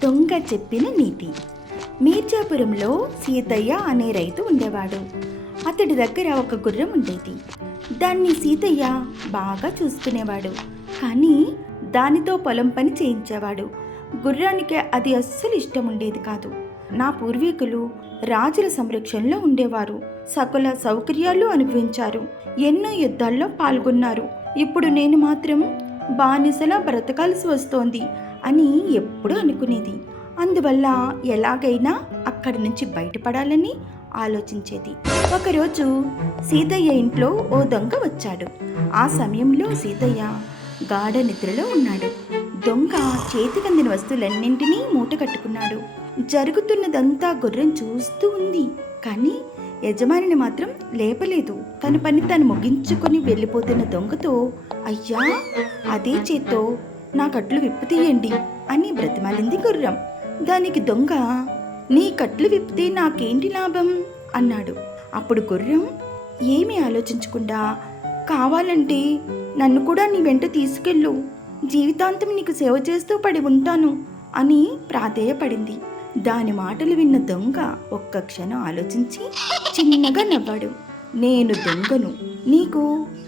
దొంగ చెప్పిన నీతి. మీర్జాపురంలో సీతయ్య అనే రైతు ఉండేవాడు. అతడి దగ్గర ఒక గుర్రం ఉండేది. దాన్ని సీతయ్య బాగా చూసుకునేవాడు. కానీ దానితో పొలం పని చేయించేవాడు. గుర్రానికి అది అస్సలు ఇష్టం ఉండేది కాదు. నా పూర్వీకులు రాజుల సంరక్షణలో ఉండేవారు. సకల సౌకర్యాలు అనుభవించారు. ఎన్నో యుద్ధాల్లో పాల్గొన్నారు. ఇప్పుడు నేను మాత్రం బానిసలా బ్రతకాల్సి వస్తోంది అని ఎప్పుడూ అనుకునేది. అందువల్ల ఎలాగైనా అక్కడి నుంచి బయటపడాలని ఆలోచించేది. ఒకరోజు సీతయ్య ఇంట్లో ఓ దొంగ వచ్చాడు. ఆ సమయంలో సీతయ్య గాఢ నిద్రలో ఉన్నాడు. దొంగ చేతికందిన వస్తువులన్నింటినీ మూట కట్టుకున్నాడు. జరుగుతున్నదంతా గుర్రం చూస్తూ ఉంది. కానీ యజమానిని మాత్రం లేపలేదు. తన పని తను ముగించుకొని వెళ్ళిపోతున్న దొంగతో, అయ్యా, అదే చేత్తో నా కట్లు విప్పుతీయండి అని బ్రతిమాలింది గుర్రం. దానికి దొంగ, నీ కట్లు విప్పితే నాకేంటి లాభం అన్నాడు. అప్పుడు గుర్రం ఏమీ ఆలోచించకుండా, కావాలంటే నన్ను కూడా నీ వెంట తీసుకెళ్ళు, జీవితాంతం నీకు సేవ చేస్తూ పడి ఉంటాను అని ప్రాధేయపడింది. దాని మాటలు విన్న దొంగ ఒక్క క్షణం ఆలోచించి చిన్నగా నవ్వాడు. నేను దొంగను, నీకు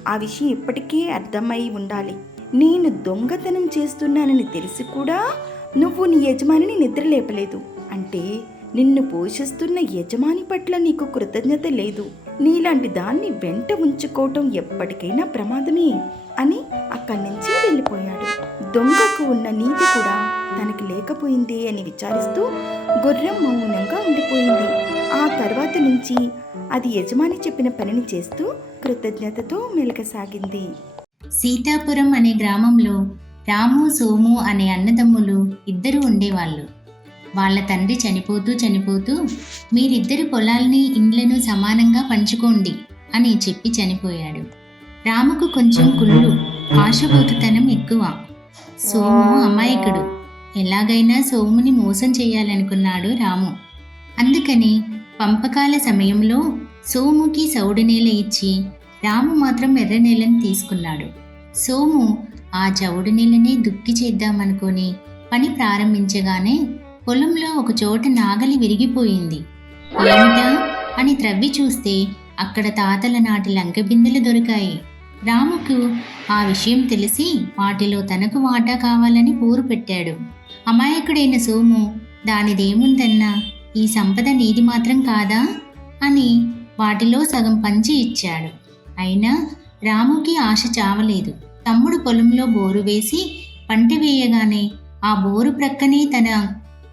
ఆ విషయం ఇప్పటికే అర్థమై ఉండాలి. నేను దొంగతనం చేస్తున్నానని తెలిసి కూడా నువ్వు నీ యజమానిని నిద్రలేపలేదు అంటే నిన్ను పోషిస్తున్న యజమాని పట్ల నీకు కృతజ్ఞత లేదు. నీలాంటి దాన్ని వెంట ఉంచుకోవటం ఎప్పటికైనా ప్రమాదమే అని అక్కడి నుంచి వెళ్ళిపోయాడు. దొంగకు ఉన్న నీతి కూడా తనకి లేకపోయిందే అని విచారిస్తూ గుర్రం మౌనంగా ఉండిపోయింది. ఆ తర్వాత నుంచి అది యజమాని చెప్పిన పనిని చేస్తూ కృతజ్ఞతతో మెలకసాగింది. సీతాపురం అనే గ్రామంలో రాము, సోము అనే అన్నదమ్ములు ఇద్దరు ఉండేవాళ్ళు. వాళ్ళ తండ్రి చనిపోతూ మీరిద్దరు పొలాల్ని, ఇండ్లను సమానంగా పంచుకోండి అని చెప్పి చనిపోయాడు. రాముకు కొంచెం కుళ్ళు, ఆశపోతుతనం ఎక్కువ. సోము అమాయకుడు. ఎలాగైనా సోముని మోసం చేయాలనుకున్నాడు రాము. అందుకని పంపకాల సమయంలో సోముకి సౌడు నేల ఇచ్చి రాము మాత్రం ఎర్ర నేలను తీసుకున్నాడు. సోము ఆ చౌడు నేలనే దుక్కి చేద్దామనుకొని పని ప్రారంభించగానే పొలంలో ఒక చోట నాగలి విరిగిపోయింది. ఏమిటా అని త్రవ్వి చూస్తే అక్కడ తాతల నాటి లంక బిందెలు దొరికాయి. రాముకు ఆ విషయం తెలిసి వాటిలో తనకు వాటా కావాలని పోరు పెట్టాడు. అమాయకుడైన సోము, దానిదేముందన్నా, ఈ సంపద నీది మాత్రం కాదా అని వాటిలో సగం పంచి ఇచ్చాడు. అయినా రాముకి ఆశ చావలేదు. తమ్ముడు పొలంలో బోరు వేసి పంట వేయగానే ఆ బోరు ప్రక్కనే తన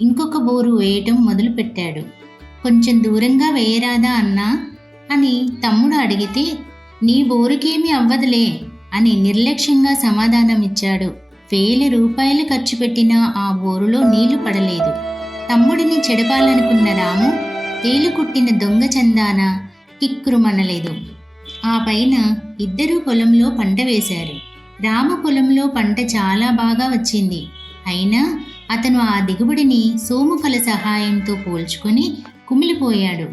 ఇంకొక బోరు వేయటం మొదలుపెట్టాడు. కొంచెం దూరంగా వేయరాదా అన్నా అని తమ్ముడు అడిగితే, నీ బోరుకేమీ అవ్వదులే అని నిర్లక్ష్యంగా సమాధానమిచ్చాడు. ₹1000 ఖర్చు పెట్టినా ఆ బోరులో నీళ్లు పడలేదు. తమ్ముడిని చెడపాలనుకున్న రాము తేలుకుట్టిన దొంగ చందాన కిక్కురుమనలేదు. ఆ పైన ఇద్దరూ పొలంలో పంట వేశారు. రాము పొలంలో పంట చాలా బాగా వచ్చింది. అయినా అతను ఆ దిగుబడిని సోముఫల సహాయంతో పోల్చుకొని కుమిలిపోయాడు.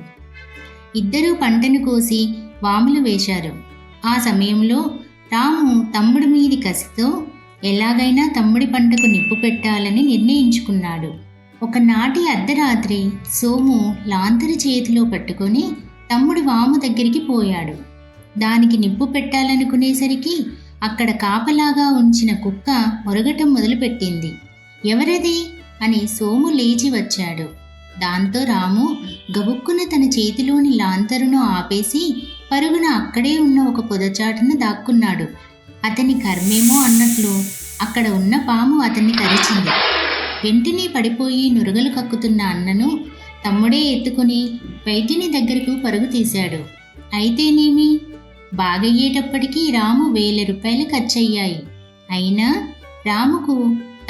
ఇద్దరూ పంటను కోసి వాములు వేశారు. ఆ సమయంలో రాము తమ్ముడి మీది కసితో ఎలాగైనా తమ్ముడి పంటకు నిప్పు పెట్టాలని నిర్ణయించుకున్నాడు. ఒకనాటి అర్ధరాత్రి సోము లాంతరు చేతిలో పట్టుకొని తమ్ముడి వాము దగ్గరికి పోయాడు. దానికి నిప్పు పెట్టాలనుకునేసరికి అక్కడ కాపలాగా ఉంచిన కుక్క మొరగటం మొదలుపెట్టింది. ఎవరది అని సోము లేచి వచ్చాడు. దాంతో రాము గబుక్కున తన చేతిలోని లాంతరును ఆపేసి పరుగున అక్కడే ఉన్న ఒక పొదచాటున దాక్కున్నాడు. అతని కర్మేమో అన్నట్లు అక్కడ ఉన్న పాము అతన్ని కరిచింది. వెంటనే పడిపోయి నురగలు కక్కుతున్న అన్నను తమ్ముడే ఎత్తుకుని వైద్యుని దగ్గరకు పరుగు తీశాడు. అయితేనేమి, బాగయ్యేటప్పటికీ రాము ₹1000 ఖర్చయ్యాయి. అయినా రాముకు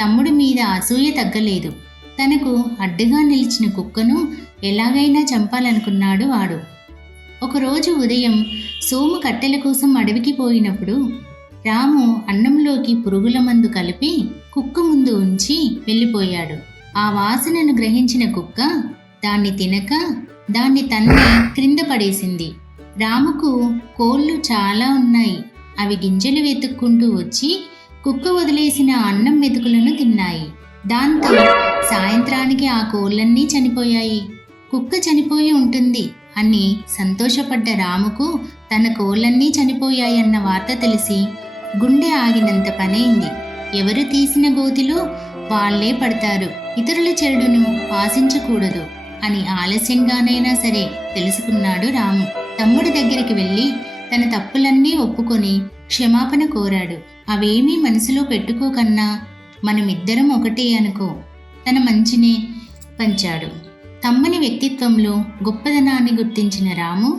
తమ్ముడి మీద అసూయ తగ్గలేదు. తనకు అడ్డుగా నిలిచిన కుక్కను ఎలాగైనా చంపాలనుకున్నాడు వాడు. ఒకరోజు ఉదయం సోము కట్టెల కోసం అడవికి పోయినప్పుడు రాము అన్నంలోకి పురుగుల మందు కలిపి కుక్క ముందు ఉంచి వెళ్ళిపోయాడు. ఆ వాసనను గ్రహించిన కుక్క దాన్ని తినక దాన్ని తన్ని క్రింద పడేసింది. రాముకు కోళ్ళు చాలా ఉన్నాయి. అవి గింజలు వెతుక్కుంటూ వచ్చి కుక్క వదిలేసిన అన్నం మెతుకులను తిన్నాయి. దాంతో సాయంత్రం సమయానికి ఆ కోళ్ళన్నీ చనిపోయాయి. కుక్క చనిపోయి ఉంటుంది అని సంతోషపడ్డ రాముకు తన కోళ్ళన్నీ చనిపోయాయన్న వార్త తెలిసి గుండె ఆగినంత పనైంది. ఎవరు తీసిన గోతిలో వాళ్లే పడతారు, ఇతరుల చెడును ఆశించకూడదు అని ఆలస్యంగానైనా సరే తెలుసుకున్నాడు రాము. తమ్ముడి దగ్గరికి వెళ్ళి తన తప్పులన్నీ ఒప్పుకొని క్షమాపణ కోరాడు. అవేమీ మనసులో పెట్టుకోకన్నా మనమిద్దరం ఒకటే అనుకో, తన మంచినే పంచాడు. తమ్మని వ్యక్తిత్వంలో గొప్పదనాన్ని గుర్తించిన రాము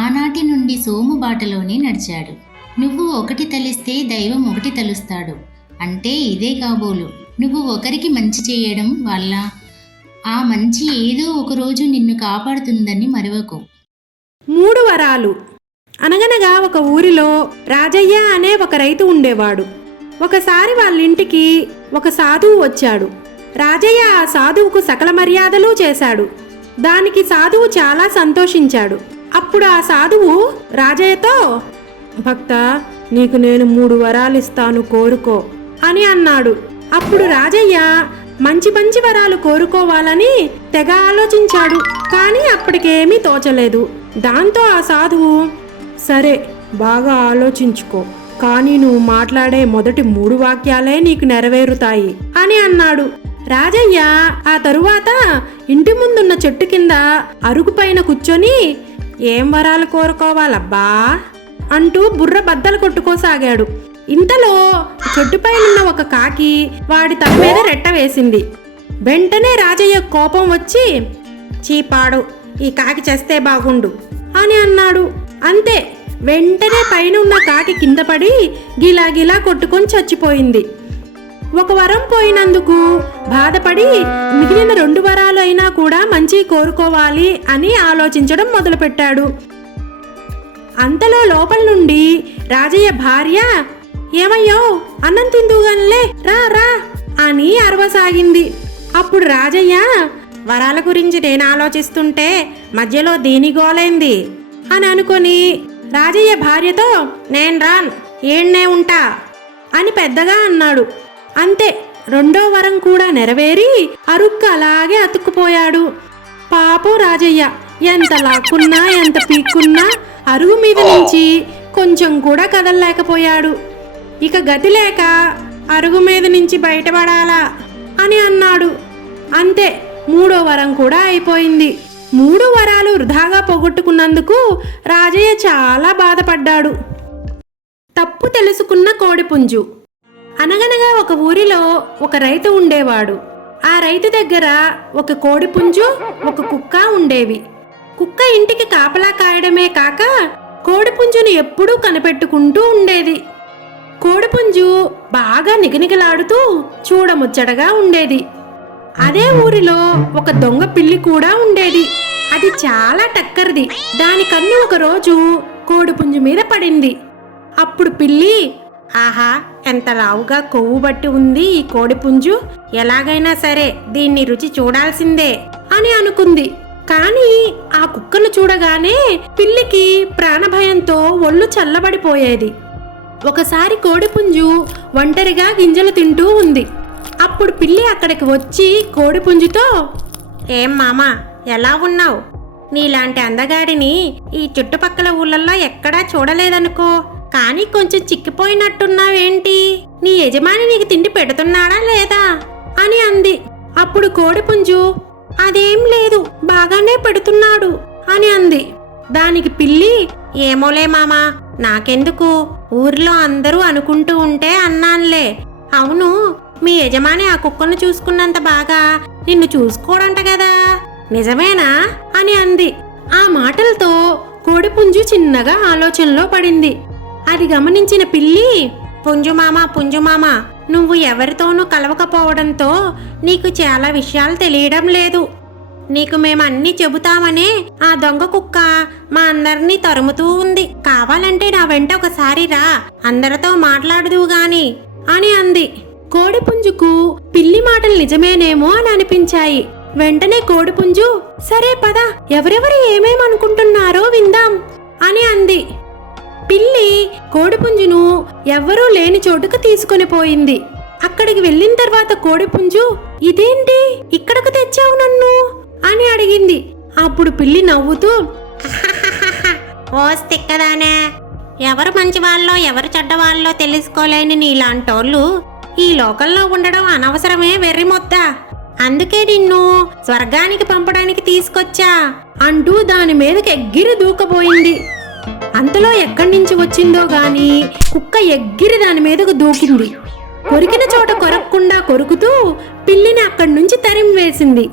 ఆనాటి నుండి సోము బాటలోనే నడిచాడు. నువ్వు ఒకటి తలిస్తే దైవం ఒకటి తలుస్తాడు అంటే ఇదే కాబోలు. నువ్వు ఒకరికి మంచి చేయడం వల్ల ఆ మంచి ఏదో ఒకరోజు నిన్ను కాపాడుతుందని మరవకు. 3 వరాలు. అనగనగా ఒక ఊరిలో రాజయ్య అనే ఒక రైతు ఉండేవాడు. ఒకసారి వాళ్ళింటికి ఒక సాధువు వచ్చాడు. రాజయ్య ఆ సాధువుకు సకల మర్యాదలు చేశాడు. దానికి సాధువు చాలా సంతోషించాడు. అప్పుడు ఆ సాధువు రాజయ్యతో, భక్త, నీకు నేను 3 వరాలు ఇస్తాను, కోరుకో అని అన్నాడు. అప్పుడు రాజయ్య మంచి మంచి వరాలు కోరుకోవాలని తెగ ఆలోచించాడు. కానీ అప్పటికేమీ తోచలేదు. దాంతో ఆ సాధువు, సరే బాగా ఆలోచించుకో, కానీ నువ్వు మాట్లాడే మొదటి 3 వాక్యాలే నీకు నెరవేరుతాయి అని అన్నాడు. రాజయ్య ఆ తరువాత ఇంటి ముందున్న చెట్టు కింద అరుగు పైన కూర్చొని ఏం వరాలు కోరుకోవాలబ్బా అంటూ బుర్ర బద్దలు కొట్టుకోసాగాడు. ఇంతలో చెట్టుపైనున్న ఒక కాకి వాడి తల మీద రెట్ట వేసింది. వెంటనే రాజయ్య కోపం వచ్చి, చీపాడు, ఈ కాకి చేస్తే బాగుండు అని అన్నాడు. అంతే, వెంటనే పైన ఉన్న కాకి కింద పడి గిలాగిలా కొట్టుకొని చచ్చిపోయింది. ఒక వరం పోయినందుకు బాధపడి మిగిలిన 2 వరాలు అయినా కూడా మంచి కోరుకోవాలి అని ఆలోచించడం మొదలుపెట్టాడు. అంతలో లోపల నుండి రాజయ్య భార్య, ఏమయ్యో అన్నం తిందుగానిలే, రా రా అని అరవసాగింది. అప్పుడు రాజయ్య, వరాల గురించి నేను ఆలోచిస్తుంటే మధ్యలో దీని గోలైంది అని అనుకొని రాజయ్య భార్యతో, నేను రాన్, ఏడ్నే ఉంటా అని పెద్దగా అన్నాడు. అంతే, 2వ వరం కూడా నెరవేరి అరుక్కు అలాగే అతుక్కుపోయాడు. పాపం రాజయ్య ఎంత లాక్కున్నా ఎంత పీక్కున్నా అరుగు మీద నుంచి కొంచెం కూడా కదలలేకపోయాడు. ఇక గతి లేక అరుగు మీద నుంచి బయటపడాలా అని అన్నాడు. అంతే, 3వ వరం కూడా అయిపోయింది. 3 వరాలు వృధాగా పోగొట్టుకున్నందుకు రాజయ్య చాలా బాధపడ్డాడు. తప్పు తెలుసుకున్న కోడిపుంజు. అనగనగా ఒక ఊరిలో ఒక రైతు ఉండేవాడు. ఆ రైతు దగ్గర ఒక కోడిపుంజు, ఒక కుక్క ఉండేవి. కుక్క ఇంటికి కాపలా కాయడమే కాక కోడిపుంజును ఎప్పుడూ కనిపెట్టుకుంటూ ఉండేది. కోడిపుంజు బాగా నిగనిగలాడుతూ చూడముచ్చటగా ఉండేది. అదే ఊరిలో ఒక దొంగ పిల్లి కూడా ఉండేది. అది చాలా టక్కరిది. దాని కన్ను ఒకరోజు కోడిపుంజు మీద పడింది. అప్పుడు పిల్లి, ఆహా, ఎంత లావుగా కొవ్వు బట్టి ఉంది ఈ కోడిపుంజు, ఎలాగైనా సరే దీన్ని రుచి చూడాల్సిందే అని అనుకుంది. కానీ ఆ కుక్కను చూడగానే పిల్లికి ప్రాణభయంతో ఒళ్ళు చల్లబడిపోయేది. ఒకసారి కోడిపుంజు ఒంటరిగా గింజలు తింటూ ఉంది. అప్పుడు పిల్లి అక్కడికి వచ్చి కోడిపుంజుతో, ఏం మామా, ఎలా ఉన్నావు? నీలాంటి అందగాడిని ఈ చుట్టుపక్కల ఊళ్ళల్లో ఎక్కడా చూడలేదనుకో, కానీ కొంచెం చిక్కిపోయినట్టున్నావేంటి? నీ యజమాని నీకు తిండి పెడుతున్నాడా లేదా అని అంది. అప్పుడు కోడిపుంజు, అదేం లేదు, బాగానే పెడుతున్నాడు అని అంది. దానికి పిల్లి, ఏమోలే మామా, నాకెందుకు, ఊర్లో అందరూ అనుకుంటూ ఉంటే అన్నాన్లే. అవును, మీ యజమాని ఆ కుక్కను చూసుకున్నంత బాగా నిన్ను చూసుకోడంట కదా, నిజమేనా అని అంది. ఆ మాటలతో కోడిపుంజు చిన్నగా ఆలోచనలో పడింది. అది గమనించిన పిల్లి, పుంజుమామ, నువ్వు ఎవరితోనూ కలవకపోవడంతో నీకు చాలా విషయాలు తెలియడం లేదు. నీకు మేము అన్నీ చెబుతామనే ఆ దొంగ కుక్క మా అందరినీ తరుముతూ ఉంది. కావాలంటే నా వెంట ఒకసారి రా, అందరితో మాట్లాడదువు గాని అని అంది. కోడిపుంజుకు పిల్లి మాటలు నిజమేనేమో అని అనిపించాయి. వెంటనే కోడిపుంజు, సరే పద, ఎవరెవరు ఏమేమనుకుంటున్నారో విందాం అని అంది. పిల్లి కోడిపుంజును ఎవ్వరూ లేని చోటుకు తీసుకొని పోయింది. అక్కడికి వెళ్ళిన తర్వాత కోడిపుంజు, ఇదేంటి ఇక్కడకు తెచ్చి అప్పుడు పిల్లి నవ్వుతూ, ఓ తిక్కదానే, ఎవరు మంచి వాళ్ళో ఎవరు చెడ్డవాళ్ళో తెలుసుకోలేని నీలాంటోళ్ళు ఈ లోకంలో ఉండడం అనవసరమే వెర్రి మొద్ద. అందుకే నిన్ను స్వర్గానికి పంపడానికి తీసుకొచ్చా అంటూ దాని మీదకి ఎగ్గిరి దూకపోయింది. అంతలో ఎక్కడి నుంచి వచ్చిందో గాని కుక్క ఎగ్గిరి దాని మీదకు దూకింది. కొరికిన చోట కొరక్కుండా కొరుకుతూ పిల్లిని అక్కడి నుంచి తరిమి వేసింది.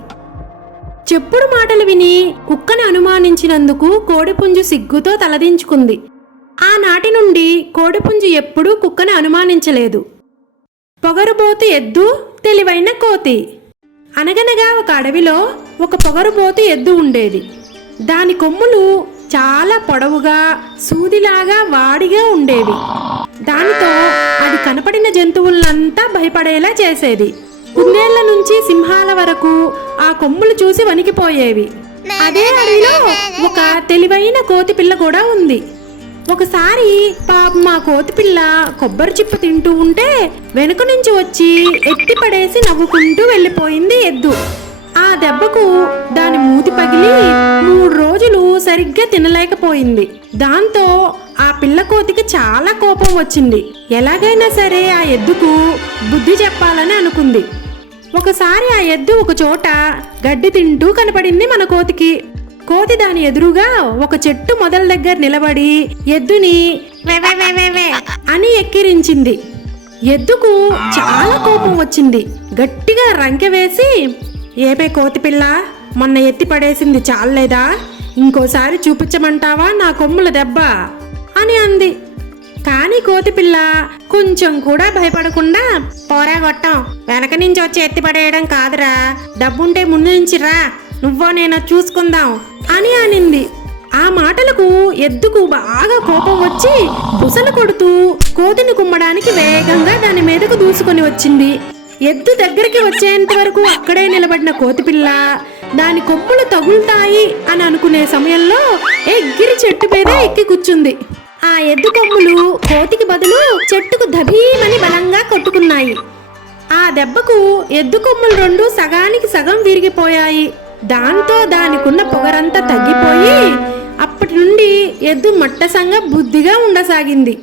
చెప్పుడు మాటలు విని కుక్కని అనుమానించినందుకు కోడిపుంజు సిగ్గుతో తలదించుకుంది. ఆనాటి నుండి కోడిపుంజు ఎప్పుడూ కుక్కని అనుమానించలేదు. పొగరుబోతు ఎద్దు, తెలివైన కోతి. అనగనగా ఒక అడవిలో ఒక పొగరుబోతు ఎద్దు ఉండేది. దాని కొమ్ములు చాలా పొడవుగా, సూదిలాగా వాడిగా ఉండేవి. దానితో అది కనపడిన జంతువులంతా భయపడేలా చేసేది. కుందేళ్ల నుంచి సింహాల వరకు ఆ కొమ్ములు చూసి వణికిపోయేవి. అదే అడవిలో ఒక తెలివైన కోతిపిల్ల కూడా ఉంది. ఒకసారి పాపం ఆ కోతిపిల్ల కొబ్బరి చిప్ప తింటూ ఉంటే వెనుక నుంచి వచ్చి ఎత్తి పడేసి నవ్వుకుంటూ వెళ్ళిపోయింది ఎద్దు. ఆ దెబ్బకు దాని మూతి పగిలి 3 రోజులు సరిగ్గా తినలేకపోయింది. దాంతో ఆ పిల్ల కోతికి చాలా కోపం వచ్చింది. ఎలాగైనా సరే ఆ ఎద్దుకు బుద్ధి చెప్పాలని అనుకుంది. ఒకసారి ఆ ఎద్దు ఒక చోట గడ్డి తింటూ కనపడింది మన కోతికి. కోతి దాని ఎదురుగా ఒక చెట్టు మొదల దగ్గర నిలబడి ఎద్దుని వే అని ఎక్కిరించింది. ఎద్దుకు చాలా కోపం వచ్చింది. గట్టిగా రంకె వేసి, ఏమే కోతిపిల్ల, మొన్న ఎత్తి పడేసింది చాలేదా? ఇంకోసారి చూపించమంటావా నా కొమ్ముల దెబ్బ అని అంది. కానీ కోతిపిల్ల కొంచెం కూడా భయపడకుండా, పోరా గొట్టం, వెనక నుంచి వచ్చి ఎత్తి పడేయడం కాదురా, డబ్బుంటే ముందు నుంచి రా, నువ్వో నేనో చూసుకుందాం అని అనింది. ఆ మాటలకు ఎద్దుకు బాగా కోపం వచ్చి బుసలు కొడుతూ కోతిని కుమ్మడానికి వేగంగా దాని మీదకు దూసుకొని వచ్చింది. ఎద్దు దగ్గరికి వచ్చేంత వరకు అక్కడే నిలబడిన కోతిపిల్ల దాని కొమ్ములు తగులుతాయి అని అనుకునే సమయంలో ఎగిరి చెట్టు మీద ఎక్కి కూర్చుంది. ఆ ఎద్దు కొమ్ములు కోతికి బదులు చెట్టుకు దభీమని బలంగా కొట్టుకున్నాయి. ఆ దెబ్బకు ఎద్దు కొమ్ములు 2 సగానికి సగం విరిగిపోయాయి. దాంతో దానికున్న పొగరంతా తగ్గిపోయి అప్పటి నుండి ఎద్దు మట్టసంగా బుద్ధిగా ఉండసాగింది.